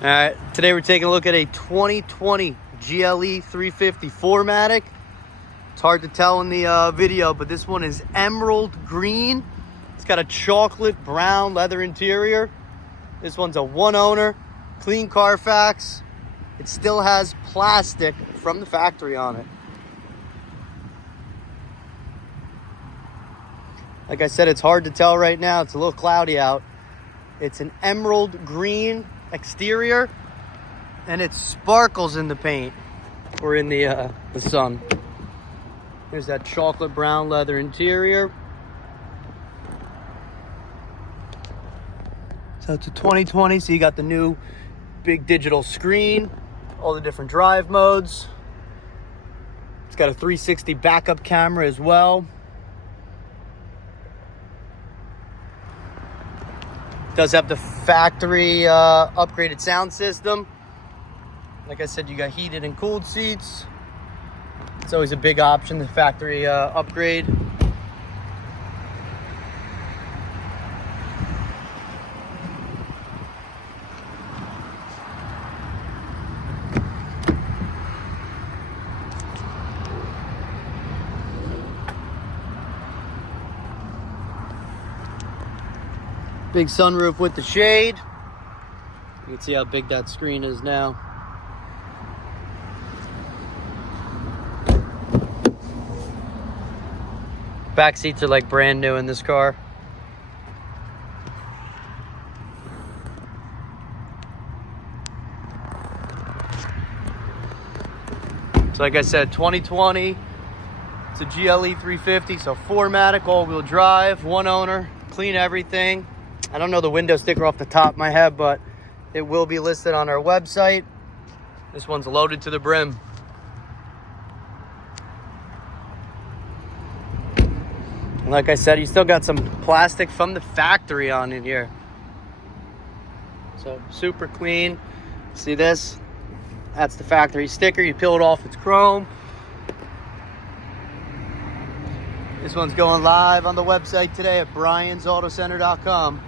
All right, today we're taking a look at a 2020 GLE 350 4MATIC. It's hard to tell in the video, but this one is emerald green. It's got a chocolate brown leather interior. This one's a one owner, clean Carfax. It still has plastic from the factory on it. Like I said, it's hard to tell right now. It's a little cloudy out. It's an emerald green exterior, and it sparkles in the paint or in the sun. There's that chocolate brown leather interior. So it's a 2020, so you got the new big digital screen, all the different drive modes. It's got a 360 backup camera as well. Does have the factory upgraded sound system. Like I said, you got heated and cooled seats. It's always a big option, the factory upgrade. Big sunroof with the shade. You can see how big that screen is now. Back seats are like brand new in this car. So like I said, 2020. It's a GLE 350, so 4MATIC, all-wheel drive, one owner, clean everything. I don't know the window sticker off the top of my head, but it will be listed on our website. This one's loaded to the brim. And like I said, you still got some plastic from the factory on in here. So super clean. See this? That's the factory sticker. You peel it off, it's chrome. This one's going live on the website today at BRIANSAutocenter.com.